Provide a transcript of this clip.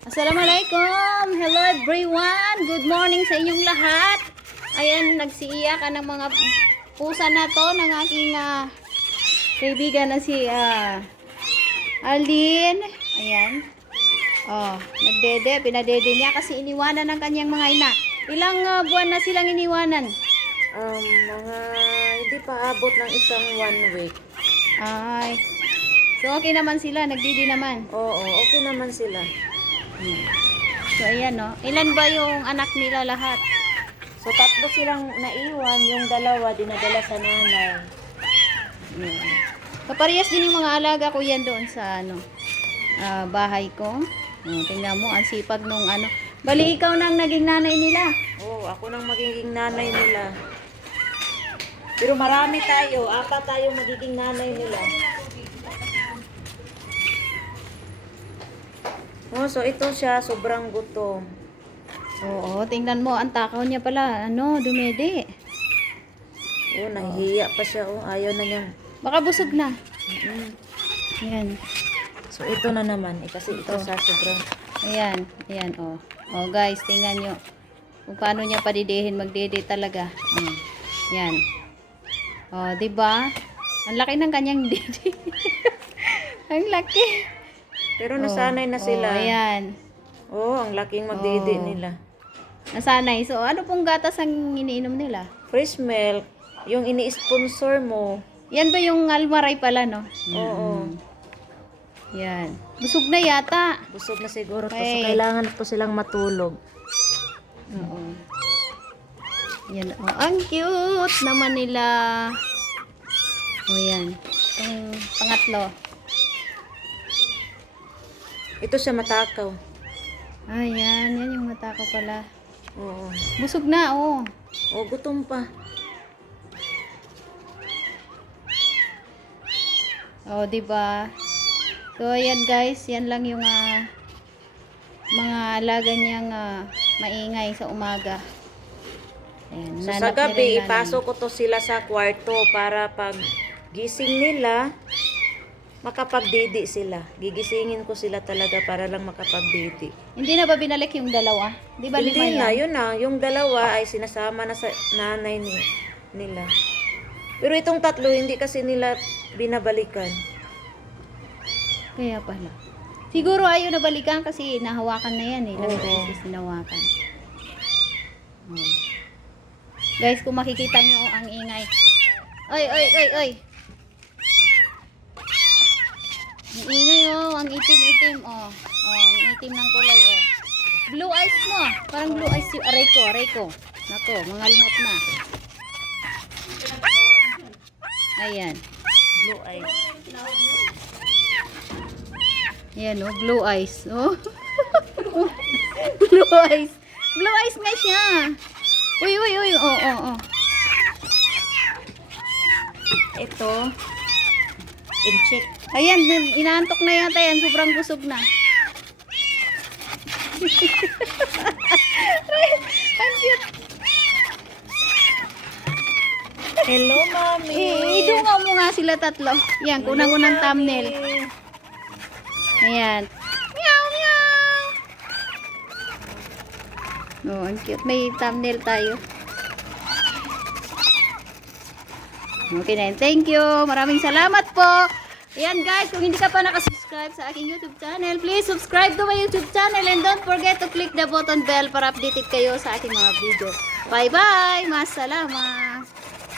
Assalamualaikum! Hello everyone! Good morning sa inyong lahat! Ayan, nagsiiyak ng mga pusa na to ng aking ah, kaibigan na si ah, Aldin. Ayan. Oh, nagdede, pinadede niya kasi iniwanan ng kanyang mga ina. Ilang ah, buwan na silang iniwanan? Um, mga hindi pa abot ng isang one week. Ay. So okay naman sila, nagdidi naman. Oo, okay naman sila. So ayan no. Ilan ba yung anak nila lahat? So tatlo silang naiwan, yung dalawa dinadala sa nanay. Yun. Kaparehas din yung mga alaga ko yan doon sa ano ah, bahay ko. Oh, tingnan mo, ang sipag nung ano. Bali, ikaw nang naging nanay nila. Oo, ako nang magiging nanay nila. Pero marami tayo, apat tayo magiging nanay nila. Oh, so ito siya, sobrang gutom. Oo, tingnan mo, ang takaw niya pala, ano, dumede. Oh, nahihiya pa siya. Oh, ayaw na niyang. Baka busog na. Mm. Ayan. So ito na naman, eh, kasi ito sa sobrang Ayan, ayan, oh. Oh, guys, tingnan nyo. Kung paano niya padidihin magdede talaga. Mm. Yan. Oh, 'di ba? Ang laki ng kanyang dede. ang laki. Pero nasanay na sila. Oh, ayan. Oh, ang laking magdidi Oh. nila. Nasanay. So, ano pong gatas ang iniinom nila? Fresh milk, yung ini-sponsor mo. Yan ba yung almaray pala, no? Oo. Yan. Busog na yata. Busog na siguro to. So, kailangan po silang matulog. Oo. Yan. Oh, ang cute naman nila. O yan. Itong pangatlo. Ito siya matakaw. Ayan. Yan yung mata ko pala. Oo. Busog na, oh. Oh, gutom pa. Oh, 'di ba? So ayan guys, yan lang yung ah, mga alaga niyang ah, maingay sa umaga. Ayan, So, sa gabi, ipasok ko to sila sa kwarto para pag gising nila, makapagdidi sila. Gigisingin ko sila talaga para lang makapagdidi. Hindi na ba binalik yung dalawa? Di ba lima Hindi na, yan? yun na. Yung dalawa ay sinasama na sa nanay ni, nila. Pero itong tatlo, hindi kasi nila binabalikan. Kaya pala. Siguro ayaw na balikan kasi nahawakan na yan eh. Ilang Oo. beses hinawakan. Oh. Guys, kung makikita nyo ang ingay. Oy, oy, oy, oy. Ang ingay oh, ang itim-itim oh. Oh, ang itim ng kulay oh. Blue eyes mo. Parang blue eyes yung aray ko, aray ko. Nako, mga limot na. Ayan. Blue eyes. Ayan oh, blue eyes. Oh. blue eyes. Blue eyes nga siya. Uy, uy, uy. Oh, oh, oh. Ito, in-check. Ayan, dun- inaantok na yata yan. Sobrang busog na. Ang cute. Hello, mami. I- Idungaw mo nga sila tatlo. Yan, kunang-unang thumbnail. Ayan. Meow, meow. Oh, ang cute. May thumbnail tayo. Okay na. Thank you. Maraming salamat po. Ayan guys, kung hindi ka pa nakasubscribe sa aking YouTube channel, please subscribe to my YouTube channel and don't forget to click the button bell para updated kayo sa aking mga video. Bye-bye! Masalama!